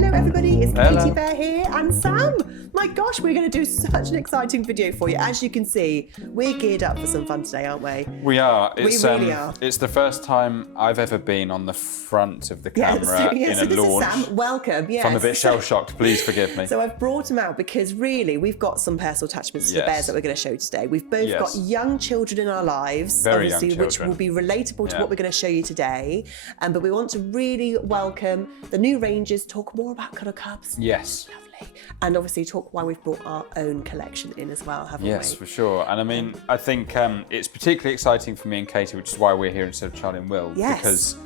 Hello everybody, it's Hello. Katie Bear here and Sam. My gosh, we're going to do such an exciting video for you. As you can see, we're geared up for some fun today, aren't we? We are. We really are. It's the first time I've ever been on the front of the camera in so a this launch. is Sam. Welcome. Yes. I'm a bit shell-shocked, please forgive me. So I've brought him out because really we've got some personal attachments to the bears that we're going to show you today. We've both got young children in our lives, Very obviously, young which children. will be relatable to what we're going to show you today. But we want to really welcome the new ranges, talk more about Cuddle Cubs. Yes. Lovely. And obviously talk why we've brought our own collection in as well, haven't we? Yes, for sure. And I mean, I think it's particularly exciting for me and Katie, which is why we're here instead of Charlie and Will. Yes. Because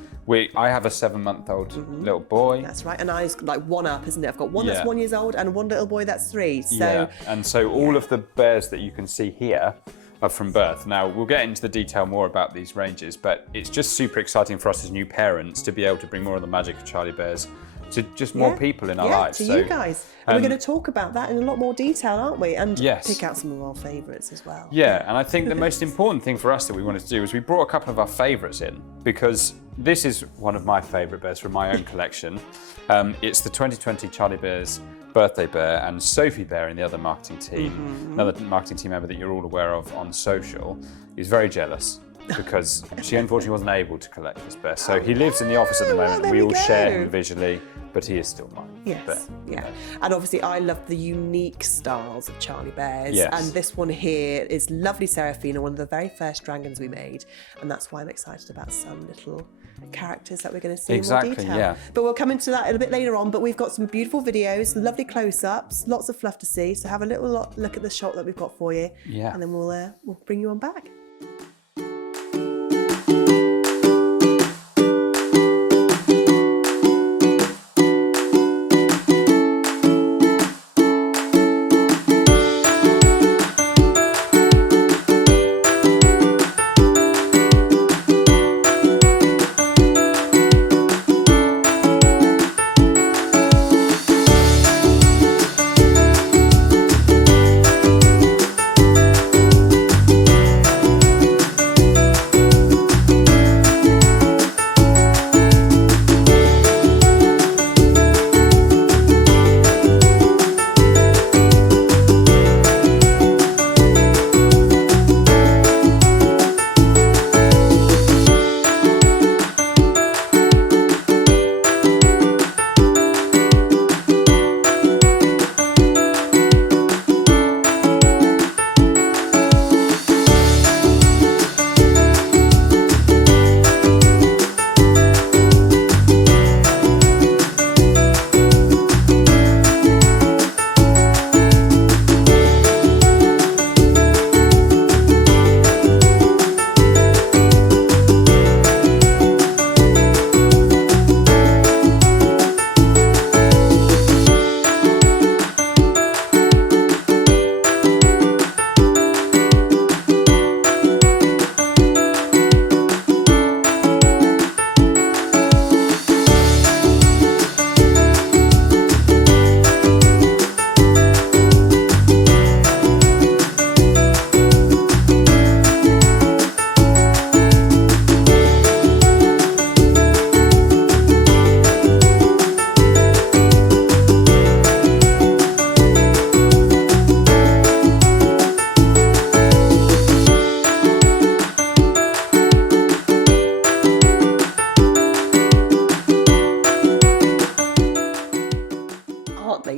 I have a 7-month-old little boy. That's right, and I's like one up, isn't it? I've got one that's 1 year old and one little boy that's 3. So and so all of the bears that you can see here are from birth. Now, we'll get into the detail more about these ranges, but it's just super exciting for us as new parents to be able to bring more of the magic of Charlie bears to just more people in our lives. To you guys. And we're going to talk about that in a lot more detail, aren't we? And pick out some of our favourites as well. Yeah, and I think the most important thing for us that we wanted to do is we brought a couple of our favourites in, because this is one of my favourite bears from my own collection. It's the 2020 Charlie Bears birthday bear, and Sophie Bear in the other marketing team, another marketing team member that you're all aware of on social, is very jealous because she unfortunately wasn't able to collect this bear. So he lives in the office at the moment. We all share him visually, but he is still mine. Yes, And obviously I love the unique styles of Charlie Bears. Yes. And this one here is lovely Seraphina, one of the very first dragons we made. And that's why I'm excited about some little characters that we're going to see in more detail. Yeah. But we'll come into that a little bit later on. But we've got some beautiful videos, lovely close-ups, lots of fluff to see. So have a little look at the shot that we've got for you. Yeah. And then we'll bring you on back.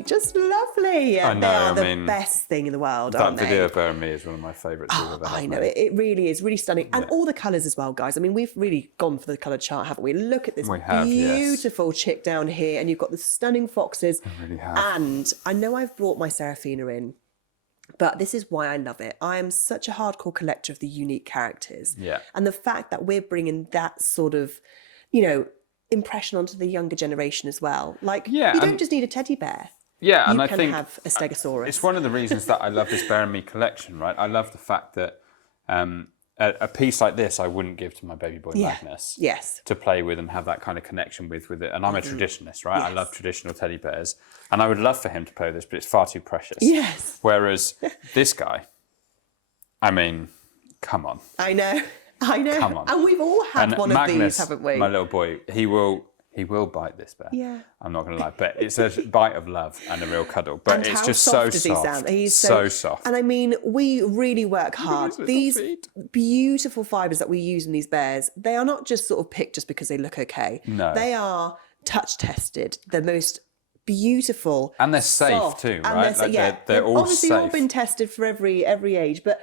Just lovely. I know, they are the best thing in the world, aren't they? That video of Bear and Me is one of my favourites we've ever had. I know, it really is, really stunning. And all the colours as well, guys. I mean, we've really gone for the colour chart, haven't we? Look at this beautiful chick down here, and you've got the stunning foxes. I really have. And I know I've brought my Seraphina in, but this is why I love it. I am such a hardcore collector of the unique characters. Yeah. And the fact that we're bringing that sort of, impression onto the younger generation as well. Like, you don't just need a teddy bear. Yeah, and I think think you can have a Stegosaurus. It's one of the reasons that I love this Bear and Me collection, right? I love the fact that a piece like this I wouldn't give to my baby boy Magnus to play with and have that kind of connection with it. And I'm a traditionalist, right? I love traditional teddy bears. And I would love for him to play with this, but it's far too precious. Yes. Whereas this guy, I mean, come on. I know. Come on. And we've all had one Magnus, of these, haven't we? My little boy, he will bite this bear. Yeah. I'm not going to lie, but it's a bite of love and a real cuddle. But And it's how just soft so does soft. he sound? He's so soft. And I mean, we really work hard. his little These feet. beautiful fibres that we use in these bears, they are not just sort of picked just because they look okay. No. They are touch tested. The most beautiful. And they're safe soft, too, and right? They're all obviously safe. all been tested for every age, but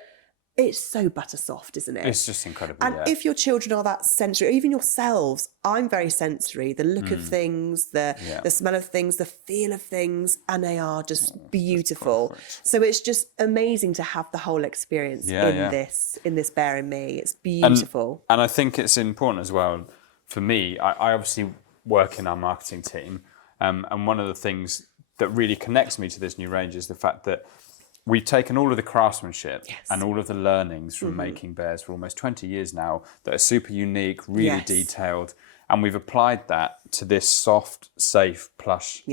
it's so butter soft, isn't it? It's just incredible. And if your children are that sensory, or even yourselves, I'm very sensory. The look of things, the smell of things, the feel of things, and they are just beautiful. So it's just amazing to have the whole experience in this Bear and Me. It's beautiful. And I think it's important as well for me. I obviously work in our marketing team, and one of the things that really connects me to this new range is the fact that we've taken all of the craftsmanship and all of the learnings from making bears for almost 20 years now that are super unique, really detailed, and we've applied that to this soft, safe, plush,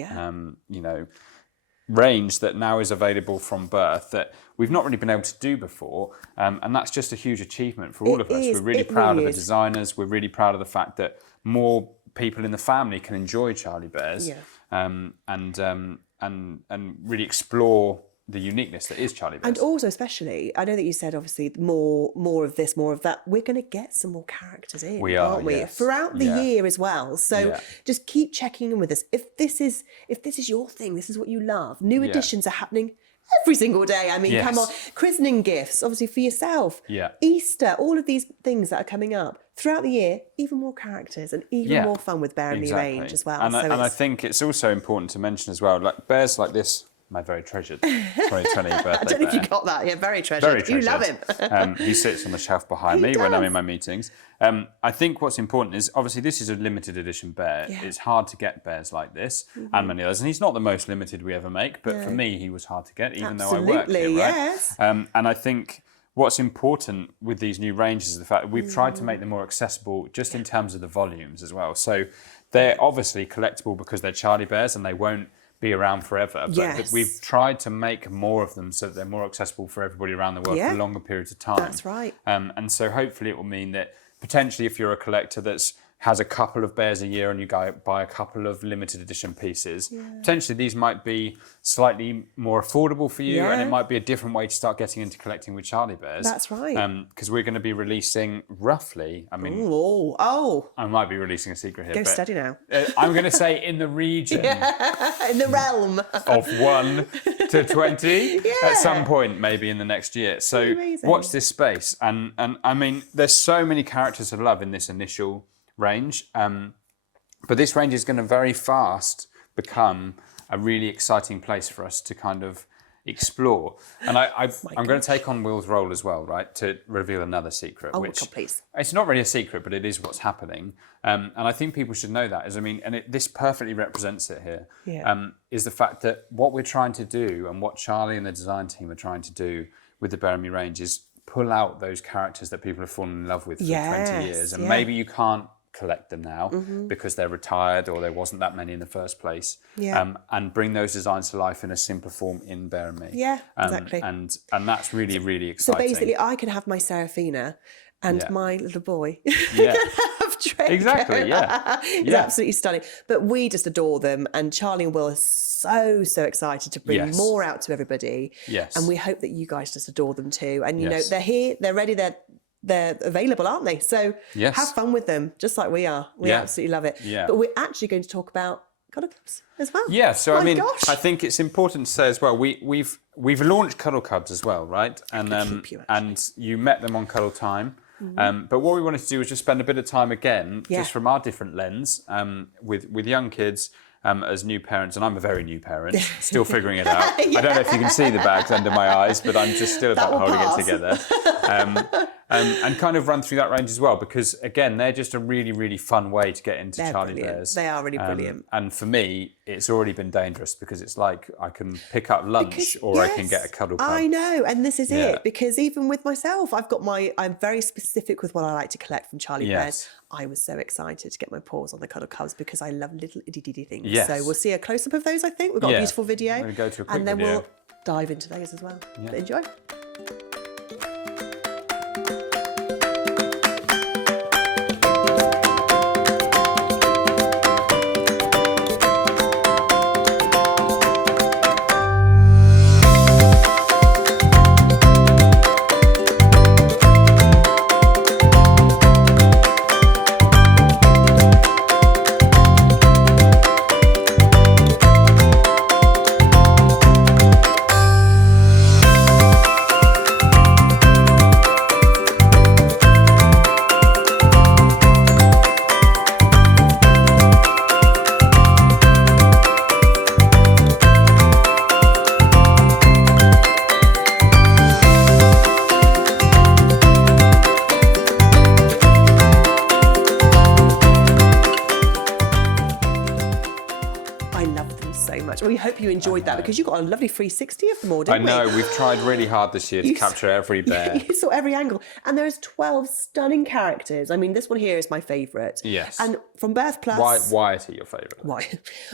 range that now is available from birth that we've not really been able to do before, and that's just a huge achievement for all of us. We're really proud of the designers. We're really proud of the fact that more people in the family can enjoy Charlie Bears, and really explore the uniqueness that is Charlie Bears. And also, especially, I know that you said obviously more of this, more of that. We're going to get some more characters in, aren't we? Yes. Throughout the year as well. So just keep checking in with us. If this is your thing, this is what you love. New additions are happening every single day. I mean, come on, christening gifts, obviously for yourself. Easter, all of these things that are coming up throughout the year. Even more characters and even more fun with Bear and Me range as well. And I think it's also important to mention as well, like bears like this. My very treasured 2020 birthday I don't know if you bear. got that. Yeah, very treasured. Very treasured. You love him. He sits on the shelf behind me when I'm in my meetings. I think what's important is, obviously, this is a limited edition bear. It's hard to get bears like this and many others. And he's not the most limited we ever make, but for me, he was hard to get, even though I work here, right? Yes. And I think what's important with these new ranges is the fact that we've tried to make them more accessible just in terms of the volumes as well. So they're obviously collectible because they're Charlie Bears and they won't be around forever, but we've tried to make more of them so that they're more accessible for everybody around the world for longer periods of time. That's right. And so hopefully it will mean that potentially if you're a collector that's has a couple of bears a year and you go buy a couple of limited edition pieces, potentially these might be slightly more affordable for you, and it might be a different way to start getting into collecting with Charlie Bears. That's right. Because we're going to be releasing roughly, I mean, I might be releasing a secret here. Go steady now. I'm going to say in the region. In the realm. Of 1 to 20 at some point, maybe in the next year. So watch this space. And I mean, there's so many characters to love in this initial range, but this range is going to very fast become a really exciting place for us to kind of explore. And I'm going to take on Will's role as well, right, to reveal another secret. Oh, God, please. It's not really a secret, but it is what's happening. And I think people should know that. This perfectly represents it here. Is the fact that what we're trying to do and what Charlie and the design team are trying to do with the Bear and Me range is pull out those characters that people have fallen in love with for 20 years. And maybe you can't collect them now because they're retired or there wasn't that many in the first place, and bring those designs to life in a simpler form in Bear and Me. Exactly. And that's really, really exciting. So basically I can have my Seraphina and my little boy can have Draco. Exactly, It's absolutely stunning. But we just adore them, and Charlie and Will are so excited to bring more out to everybody. And we hope that you guys just adore them too. And you know, they're here, they're ready, they're available, aren't they? So have fun with them, just like we are. We absolutely love it. But we're actually going to talk about Cuddle Cubs as well. So I think it's important to say as well, we've launched Cuddle Cubs as well, right? And you met them on Cuddle Time. But what we wanted to do was just spend a bit of time again, just from our different lens, with young kids. As new parents, and I'm a very new parent, still figuring it out. I don't know if you can see the bags under my eyes, but I'm just still about holding it together. And kind of run through that range as well, because again, they're just a really, really fun way to get into Charlie Bears. They are really brilliant. And for me, it's already been dangerous because it's like I can pick up lunch or I can get a Cuddle Cub. I know, and this is it, because even with myself, I'm very specific with what I like to collect from Charlie Bears. I was so excited to get my paws on the Cuddle Cubs because I love little itty-bitty things. So we'll see a close-up of those, I think. We've got a beautiful video. I'm going to go to a quick and then video. we'll dive into those as well. Enjoy. them so much. We hope you enjoyed that because you got a lovely 360 of them all, didn't we? I know, we've tried really hard this year to capture every bear. You saw every angle. And there's 12 stunning characters. I mean, this one here is my favourite. Yes. And from Birth Plus... Why is he your favourite? Why?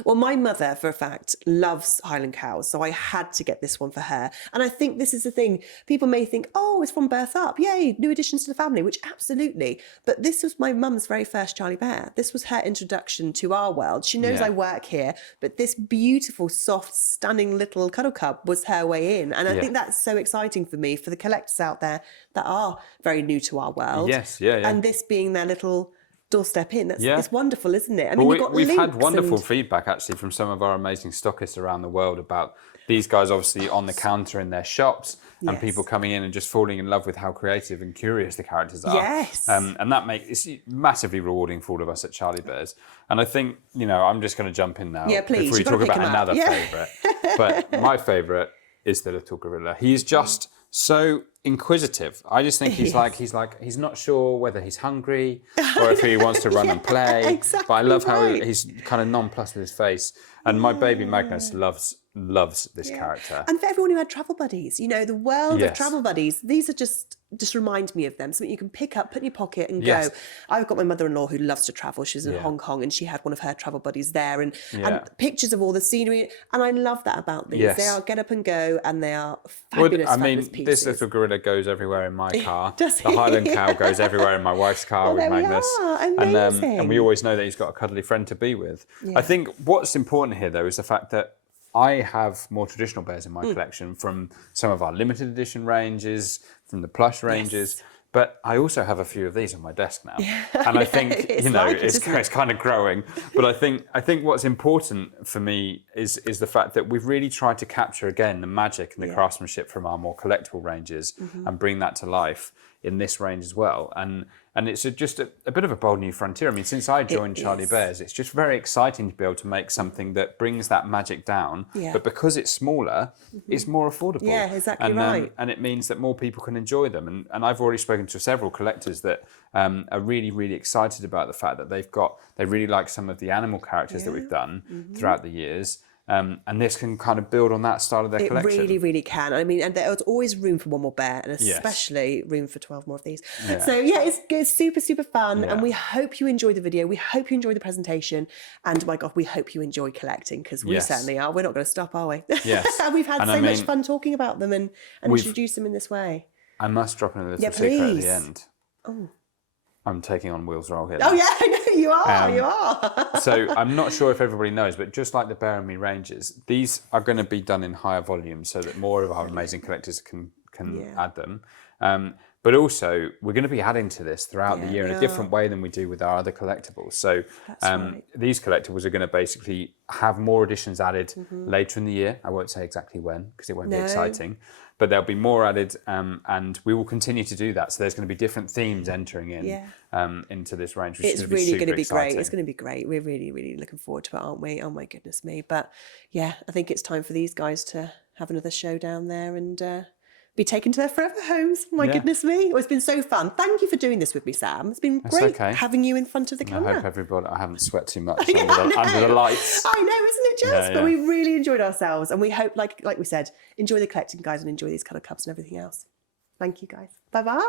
Well, my mother, for a fact, loves Highland cows, so I had to get this one for her. And I think this is the thing. People may think, oh, it's from Birth Up. Yay, new additions to the family, which absolutely. But this was my mum's very first Charlie Bear. This was her introduction to our world. She knows I work here, but this beautiful, soft, stunning little Cuddle Cub was her way in. And I think that's so exciting for me, for the collectors out there that are very new to our world. Yes, yeah. And this being their little doorstep in. It's wonderful, isn't it? I mean, we've had wonderful feedback actually from some of our amazing stockists around the world about these guys obviously on the counter in their shops and people coming in and just falling in love with how creative and curious the characters are. Yes. And that makes it's massively rewarding for all of us at Charlie Bears. And I think, I'm just going to jump in now before you talk about another favourite. But my favourite is the little gorilla. He's just so inquisitive. I just think he's not sure whether he's hungry or if he wants to run and play. Exactly, but I love how he's kind of nonplussed with his face. And my baby Magnus loves this character. And for everyone who had travel buddies, the world of travel buddies, these are just remind me of them. Something you can pick up, put in your pocket and go. I've got my mother-in-law who loves to travel. She's in Hong Kong and she had one of her travel buddies there and pictures of all the scenery. And I love that about these. Yes. They are get up and go and they are fabulous, pieces. This little gorilla goes everywhere in my car. Does the Highland cow goes everywhere in my wife's car with Magnus. And we always know that he's got a cuddly friend to be with. Yeah. I think what's important here though is the fact that I have more traditional bears in my collection from some of our limited edition ranges, from the plush ranges, but I also have a few of these on my desk now. And I think, it's kind of growing. But I think what's important for me is the fact that we've really tried to capture again the magic and the craftsmanship from our more collectible ranges and bring that to life in this range as well. And it's just a bit of a bold new frontier. I mean, since I joined Charlie Bears, it's just very exciting to be able to make something that brings that magic down. Yeah. But because it's smaller, it's more affordable. Yeah, exactly right. And it means that more people can enjoy them. And I've already spoken to several collectors that are really, really excited about the fact that they really like some of the animal characters that we've done throughout the years. And this can kind of build on that style of their collection. It really, really can. I mean, and there's always room for one more bear, and especially room for 12 more of these. Yeah. So it's super, super fun. And we hope you enjoy the video. We hope you enjoy the presentation. And my God, we hope you enjoy collecting because we certainly are. We're not going to stop, are we? Yes. We've had so much fun talking about them and introduce them in this way. I must drop in a little secret at the end. Oh. I'm taking on Will's role here. Oh yeah, I know you are. So I'm not sure if everybody knows, but just like the Bear and Me ranges, these are going to be done in higher volumes so that more of our amazing collectors can add them. But also, we're going to be adding to this throughout the year in a different way than we do with our other collectibles. So these collectibles are going to basically have more editions added later in the year. I won't say exactly when because it won't be exciting. But there'll be more added and we will continue to do that. So there's going to be different themes entering in into this range, which is really going to be great. It's going to be great. We're really, really looking forward to it, aren't we? Oh my goodness me. But I think it's time for these guys to have another show down there and be taken to their forever homes. My goodness me. It's been so fun. Thank you for doing this with me, Sam. It's been great having you in front of the camera. I hope I haven't sweat too much under the lights. I know, isn't it just? But we really enjoyed ourselves and we hope, like we said, enjoy the collecting, guys, and enjoy these Cuddle Cubs and everything else. Thank you, guys. Bye-bye.